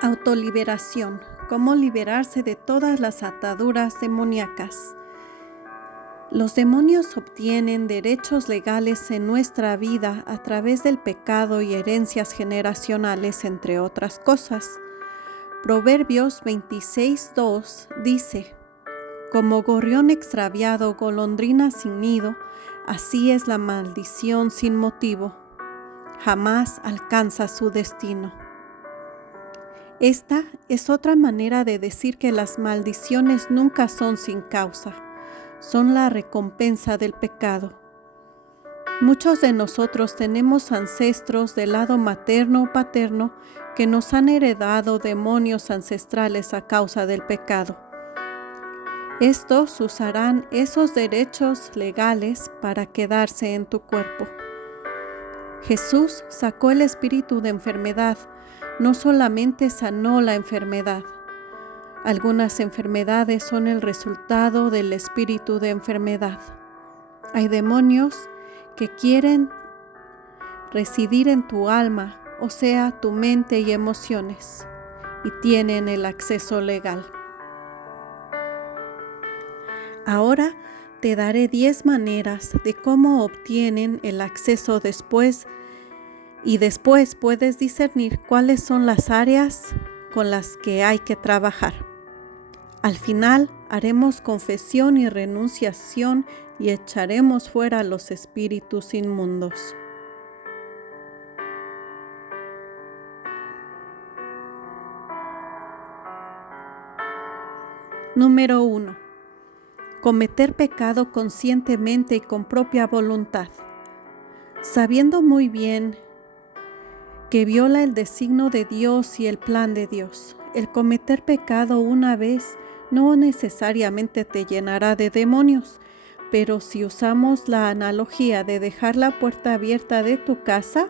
Autoliberación. Cómo liberarse de todas las ataduras demoníacas. Los demonios obtienen derechos legales en nuestra vida a través del pecado y herencias generacionales, entre otras cosas. Proverbios 26:2 dice: Como gorrión extraviado, golondrina sin nido, así es la maldición sin motivo. Jamás alcanza su destino. Esta es otra manera de decir que las maldiciones nunca son sin causa, son la recompensa del pecado. Muchos de nosotros tenemos ancestros del lado materno o paterno que nos han heredado demonios ancestrales a causa del pecado. Estos usarán esos derechos legales para quedarse en tu cuerpo. Jesús sacó el espíritu de enfermedad, no solamente sanó la enfermedad. Algunas enfermedades son el resultado del espíritu de enfermedad. Hay demonios que quieren residir en tu alma, o sea, tu mente y emociones, y tienen el acceso legal. Ahora te daré 10 maneras de cómo obtienen el acceso después puedes discernir cuáles son las áreas con las que hay que trabajar. Al final haremos confesión y renunciación y echaremos fuera los espíritus inmundos. Número 1. Cometer pecado conscientemente y con propia voluntad. Sabiendo muy bien que viola el designio de Dios y el plan de Dios. El cometer pecado una vez no necesariamente te llenará de demonios, pero si usamos la analogía de dejar la puerta abierta de tu casa,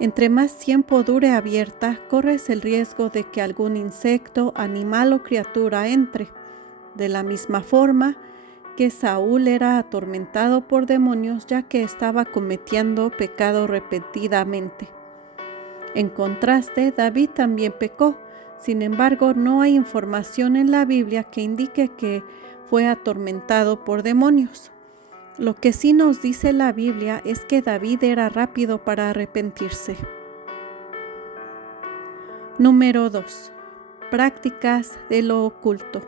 entre más tiempo dure abierta, corres el riesgo de que algún insecto, animal o criatura entre. De la misma forma que Saúl era atormentado por demonios ya que estaba cometiendo pecado repetidamente. En contraste, David también pecó. Sin embargo, no hay información en la Biblia que indique que fue atormentado por demonios. Lo que sí nos dice la Biblia es que David era rápido para arrepentirse. Número 2. Prácticas de lo oculto.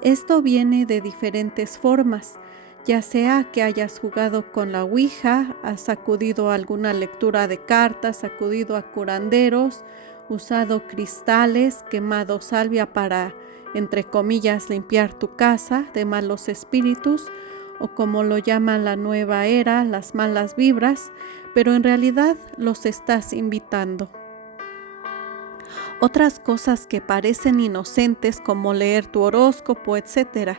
Esto viene de diferentes formas, ya sea que hayas jugado con la ouija, has acudido a alguna lectura de cartas, acudido a curanderos, usado cristales, quemado salvia para, entre comillas, limpiar tu casa de malos espíritus, o como lo llaman la nueva era, las malas vibras, pero en realidad los estás invitando. Otras cosas que parecen inocentes como leer tu horóscopo, etc.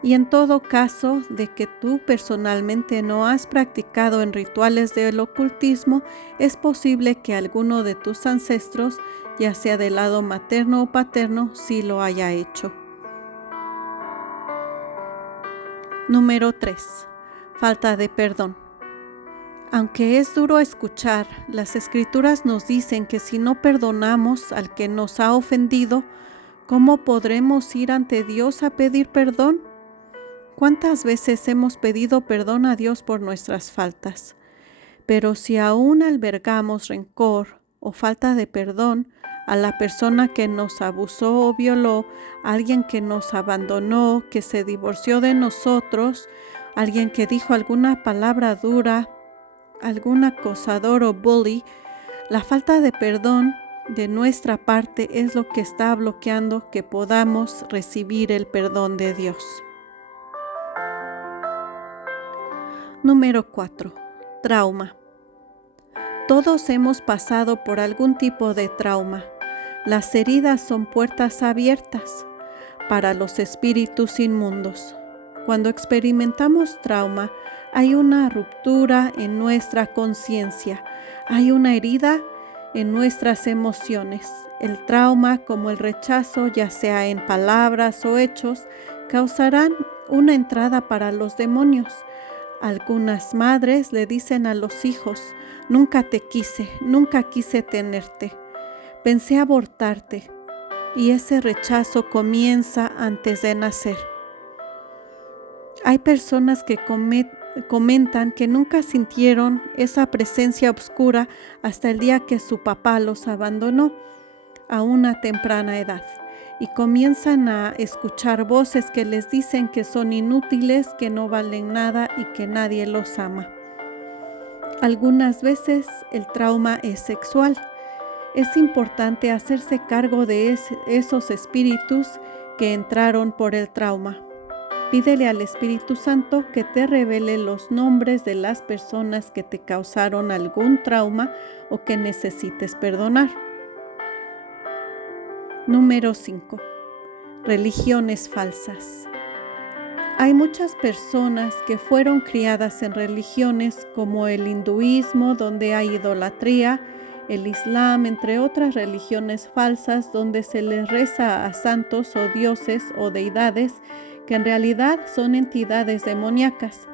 Y en todo caso de que tú personalmente no has practicado en rituales del ocultismo, es posible que alguno de tus ancestros, ya sea del lado materno o paterno, sí lo haya hecho. Número 3. Falta de perdón. Aunque es duro escuchar, las Escrituras nos dicen que si no perdonamos al que nos ha ofendido, ¿cómo podremos ir ante Dios a pedir perdón? ¿Cuántas veces hemos pedido perdón a Dios por nuestras faltas? Pero si aún albergamos rencor o falta de perdón a la persona que nos abusó o violó, alguien que nos abandonó, que se divorció de nosotros, alguien que dijo alguna palabra dura, algún acosador o bully, la falta de perdón de nuestra parte es lo que está bloqueando que podamos recibir el perdón de Dios. Número 4. Trauma. Todos hemos pasado por algún tipo de trauma. Las heridas son puertas abiertas para los espíritus inmundos. Cuando experimentamos trauma, hay una ruptura en nuestra conciencia, hay una herida en nuestras emociones. El trauma, como el rechazo, ya sea en palabras o hechos, causarán una entrada para los demonios. Algunas madres le dicen a los hijos: nunca te quise, nunca quise tenerte. Pensé abortarte y ese rechazo comienza antes de nacer. Hay personas que comentan que nunca sintieron esa presencia oscura hasta el día que su papá los abandonó a una temprana edad y comienzan a escuchar voces que les dicen que son inútiles, que no valen nada y que nadie los ama. Algunas veces el trauma es sexual. Es importante hacerse cargo de esos espíritus que entraron por el trauma. Pídele al Espíritu Santo que te revele los nombres de las personas que te causaron algún trauma o que necesites perdonar. Número 5. Religiones falsas. Hay muchas personas que fueron criadas en religiones como el hinduismo, donde hay idolatría, el islam, entre otras religiones falsas donde se les reza a santos o dioses o deidades que en realidad son entidades demoníacas.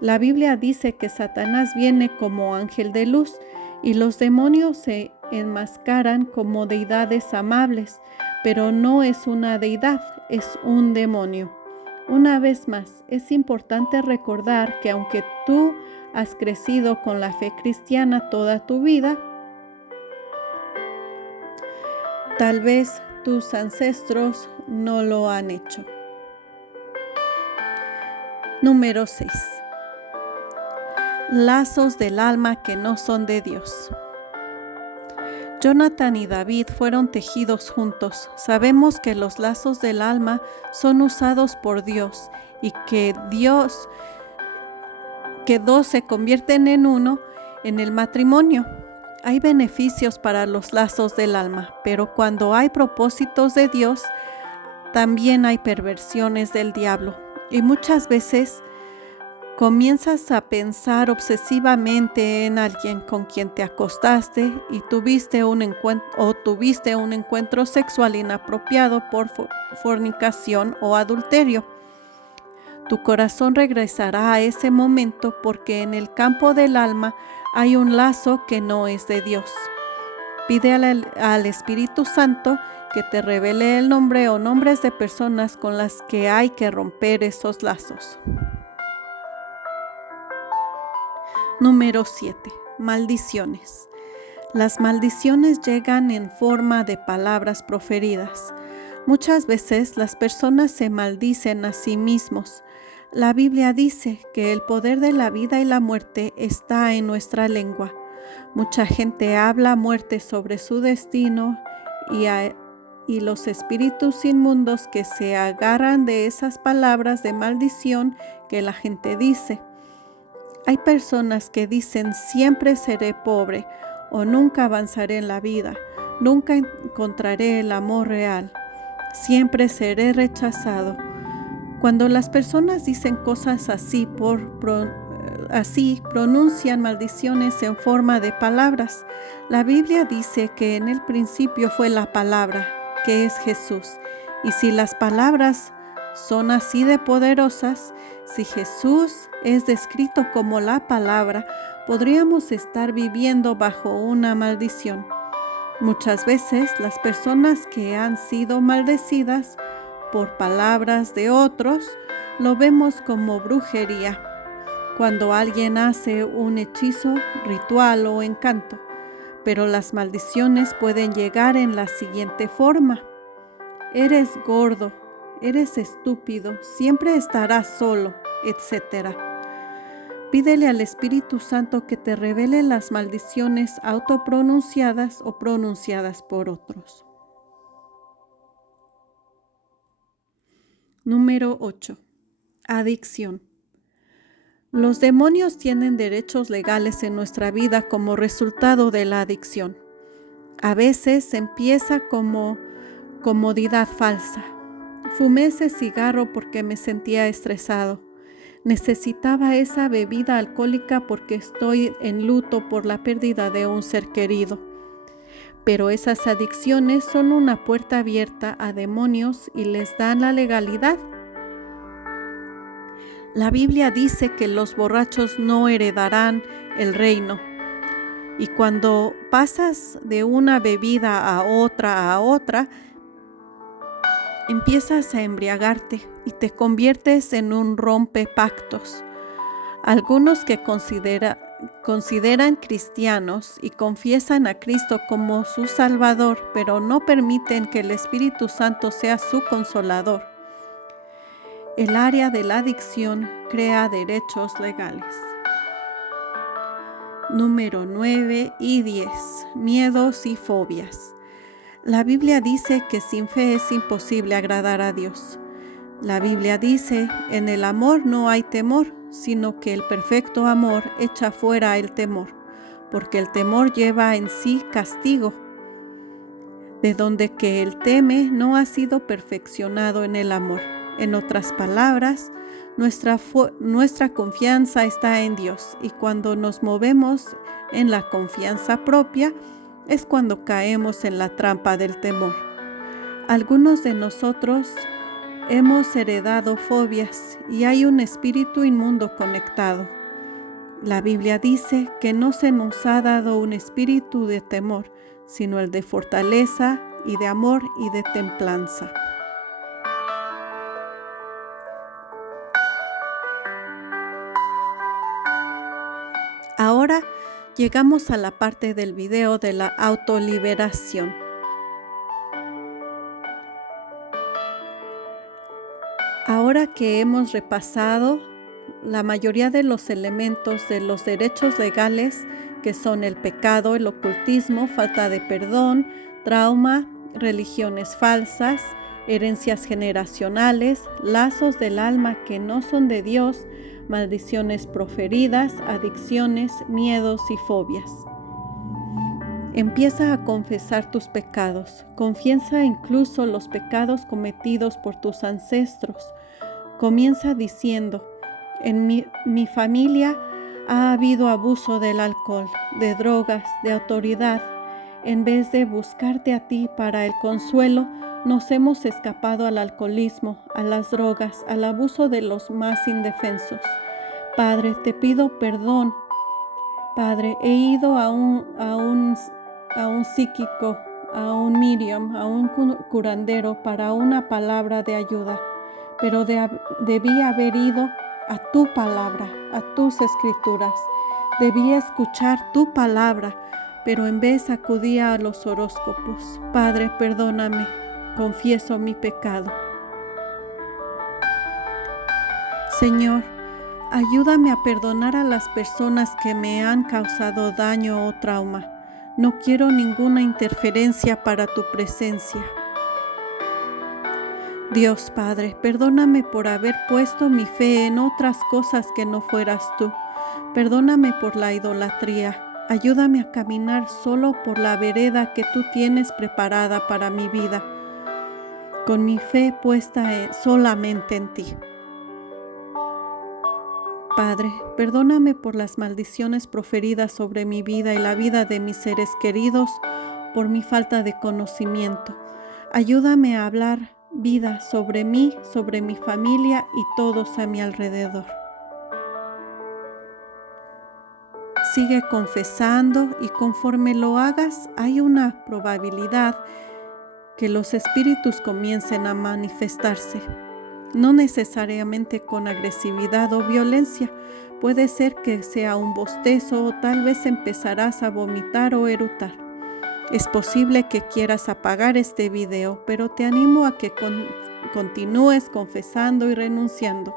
La Biblia dice que Satanás viene como ángel de luz y los demonios se enmascaran como deidades amables, pero no es una deidad, es un demonio. Una vez más, es importante recordar que aunque tú has crecido con la fe cristiana toda tu vida, tal vez tus ancestros no lo han hecho. Número 6. Lazos del alma que no son de Dios. Jonathan y David fueron tejidos juntos. Sabemos que los lazos del alma son usados por Dios y que dos se convierten en uno en el matrimonio. Hay beneficios para los lazos del alma, pero cuando hay propósitos de Dios, también hay perversiones del diablo. Y muchas veces comienzas a pensar obsesivamente en alguien con quien te acostaste y tuviste un encuentro sexual inapropiado por fornicación o adulterio. Tu corazón regresará a ese momento porque en el campo del alma hay un lazo que no es de Dios. Pide al Espíritu Santo que te revele el nombre o nombres de personas con las que hay que romper esos lazos. Número 7. Maldiciones. Las maldiciones llegan en forma de palabras proferidas. Muchas veces las personas se maldicen a sí mismos. La Biblia dice que el poder de la vida y la muerte está en nuestra lengua. Mucha gente habla muerte sobre su destino y los espíritus inmundos que se agarran de esas palabras de maldición que la gente dice. Hay personas que dicen siempre seré pobre o nunca avanzaré en la vida, nunca encontraré el amor real, siempre seré rechazado. Cuando las personas dicen cosas así, pronuncian maldiciones en forma de palabras. La Biblia dice que en el principio fue la palabra, que es Jesús. Y si las palabras son así de poderosas, si Jesús es descrito como la palabra, podríamos estar viviendo bajo una maldición. Muchas veces las personas que han sido maldecidas por palabras de otros, lo vemos como brujería. Cuando alguien hace un hechizo, ritual o encanto, pero las maldiciones pueden llegar en la siguiente forma: eres gordo, eres estúpido, siempre estarás solo, etc. Pídele al Espíritu Santo que te revele las maldiciones autopronunciadas o pronunciadas por otros. Número 8. Adicción. Los demonios tienen derechos legales en nuestra vida como resultado de la adicción. A veces empieza como comodidad falsa. Fumé ese cigarro porque me sentía estresado. Necesitaba esa bebida alcohólica porque estoy en luto por la pérdida de un ser querido. Pero esas adicciones son una puerta abierta a demonios y les dan la legalidad. La Biblia dice que los borrachos no heredarán el reino. Y cuando pasas de una bebida a otra, empiezas a embriagarte y te conviertes en un rompepactos. Algunos que consideran cristianos y confiesan a Cristo como su Salvador, pero no permiten que el Espíritu Santo sea su consolador. El área de la adicción crea derechos legales. Número 9 y 10. Miedos y fobias. La Biblia dice que sin fe es imposible agradar a Dios. La Biblia dice, en el amor no hay temor, sino que el perfecto amor echa fuera el temor, porque el temor lleva en sí castigo, de donde que el teme no ha sido perfeccionado en el amor. En otras palabras, nuestra confianza está en Dios, y cuando nos movemos en la confianza propia, es cuando caemos en la trampa del temor. Algunos de nosotros hemos heredado fobias y hay un espíritu inmundo conectado. La Biblia dice que no se nos ha dado un espíritu de temor, sino el de fortaleza y de amor y de templanza. Ahora llegamos a la parte del video de la autoliberación. Ahora que hemos repasado la mayoría de los elementos de los derechos legales, que son el pecado, el ocultismo, falta de perdón, trauma, religiones falsas, herencias generacionales, lazos del alma que no son de Dios, maldiciones proferidas, adicciones, miedos y fobias. Empieza a confesar tus pecados. Confiesa incluso los pecados cometidos por tus ancestros. Comienza diciendo, en mi familia ha habido abuso del alcohol, de drogas, de autoridad. En vez de buscarte a ti para el consuelo, nos hemos escapado al alcoholismo, a las drogas, al abuso de los más indefensos. Padre, te pido perdón. Padre, he ido a un psíquico, a un medium, a un curandero para una palabra de ayuda, pero debí haber ido a tu palabra, a tus escrituras. Debí escuchar tu palabra, pero en vez acudía a los horóscopos. Padre, perdóname, confieso mi pecado. Señor, ayúdame a perdonar a las personas que me han causado daño o trauma. No quiero ninguna interferencia para tu presencia. Dios Padre, perdóname por haber puesto mi fe en otras cosas que no fueras tú. Perdóname por la idolatría. Ayúdame a caminar solo por la vereda que tú tienes preparada para mi vida, con mi fe puesta solamente en ti. Padre, perdóname por las maldiciones proferidas sobre mi vida y la vida de mis seres queridos por mi falta de conocimiento. Ayúdame a hablar vida sobre mí, sobre mi familia y todos a mi alrededor. Sigue confesando y conforme lo hagas, hay una probabilidad que los espíritus comiencen a manifestarse. No necesariamente con agresividad o violencia. Puede ser que sea un bostezo o tal vez empezarás a vomitar o eructar. Es posible que quieras apagar este video, pero te animo a que continúes confesando y renunciando.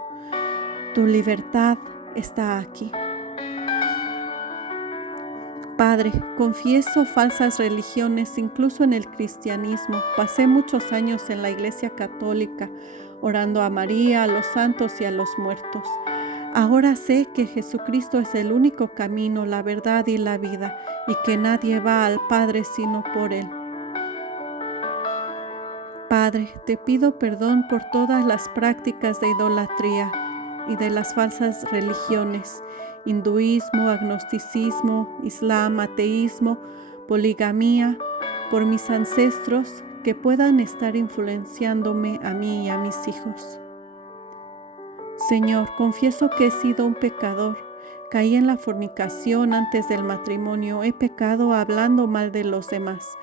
Tu libertad está aquí. Padre, confieso falsas religiones, incluso en el cristianismo. Pasé muchos años en la Iglesia Católica, orando a María, a los santos y a los muertos. Ahora sé que Jesucristo es el único camino, la verdad y la vida, y que nadie va al Padre sino por Él. Padre, te pido perdón por todas las prácticas de idolatría y de las falsas religiones, hinduismo, agnosticismo, islam, ateísmo, poligamía, por mis ancestros que puedan estar influenciándome a mí y a mis hijos. Señor, confieso que he sido un pecador, Caí en la fornicación antes del matrimonio. He pecado hablando mal de los demás,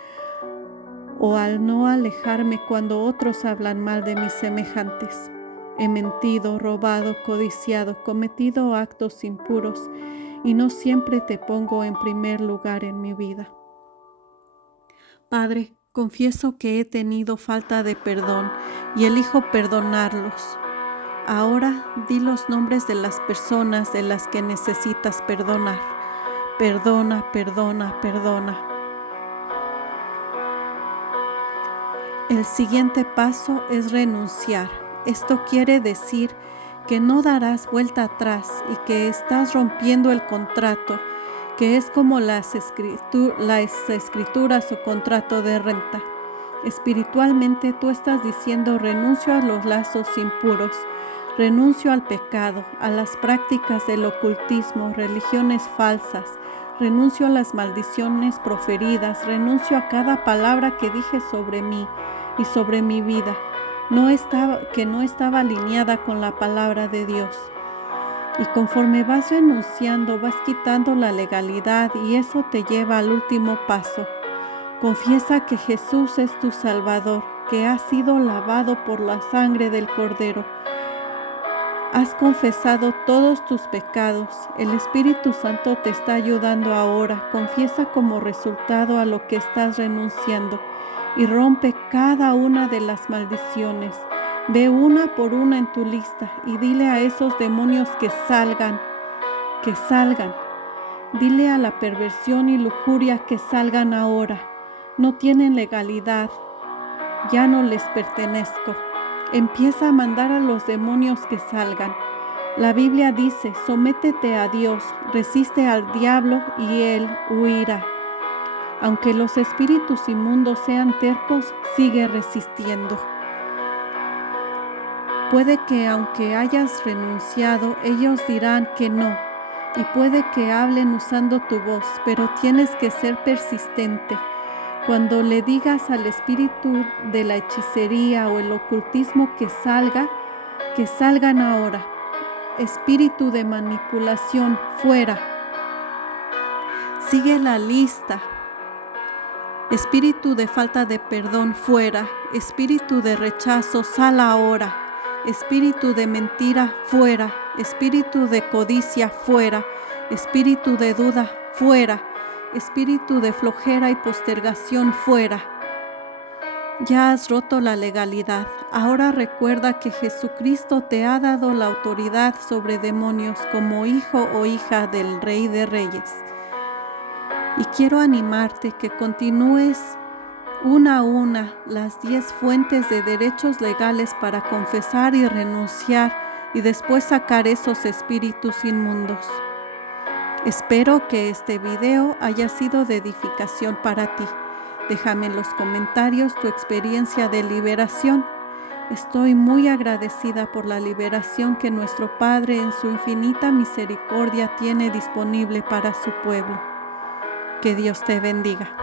o al no alejarme cuando otros hablan mal de mis semejantes. He mentido, robado, codiciado, cometido actos impuros, y no siempre te pongo en primer lugar en mi vida. Padre, confieso que he tenido falta de perdón y elijo perdonarlos. Ahora di los nombres de las personas de las que necesitas perdonar. Perdona, perdona, perdona. El siguiente paso es renunciar. Esto quiere decir que no darás vuelta atrás y que estás rompiendo el contrato, que es como las escrituras o contrato de renta. Espiritualmente tú estás diciendo: renuncio a los lazos impuros, renuncio al pecado, a las prácticas del ocultismo, religiones falsas, renuncio a las maldiciones proferidas, renuncio a cada palabra que dije sobre mí y sobre mi vida, que no estaba alineada con la palabra de Dios. Y conforme vas renunciando, vas quitando la legalidad, y eso te lleva al último paso. Confiesa que Jesús es tu Salvador, que has sido lavado por la sangre del Cordero. Has confesado todos tus pecados. El Espíritu Santo te está ayudando ahora. Confiesa como resultado a lo que estás renunciando y rompe cada una de las maldiciones. Ve una por una en tu lista y dile a esos demonios que salgan, que salgan. Dile a la perversión y lujuria que salgan ahora. No tienen legalidad, ya no les pertenezco. Empieza a mandar a los demonios que salgan. La Biblia dice: sométete a Dios, resiste al diablo y él huirá. Aunque los espíritus inmundos sean tercos, sigue resistiendo. Puede que aunque hayas renunciado, ellos dirán que no, y puede que hablen usando tu voz, pero tienes que ser persistente. Cuando le digas al espíritu de la hechicería o el ocultismo que salgan ahora. Espíritu de manipulación, fuera. Sigue la lista. Espíritu de falta de perdón, fuera. Espíritu de rechazo, sal ahora. Espíritu de mentira, fuera. Espíritu de codicia, fuera. Espíritu de duda, fuera. Espíritu de flojera y postergación, fuera. Ya has roto la legalidad. Ahora recuerda que Jesucristo te ha dado la autoridad sobre demonios como hijo o hija del Rey de Reyes. Y quiero animarte que continúes una a una las 10 fuentes de derechos legales para confesar y renunciar y después sacar esos espíritus inmundos. Espero que este video haya sido de edificación para ti. Déjame en los comentarios tu experiencia de liberación. Estoy muy agradecida por la liberación que nuestro Padre en su infinita misericordia tiene disponible para su pueblo. Que Dios te bendiga.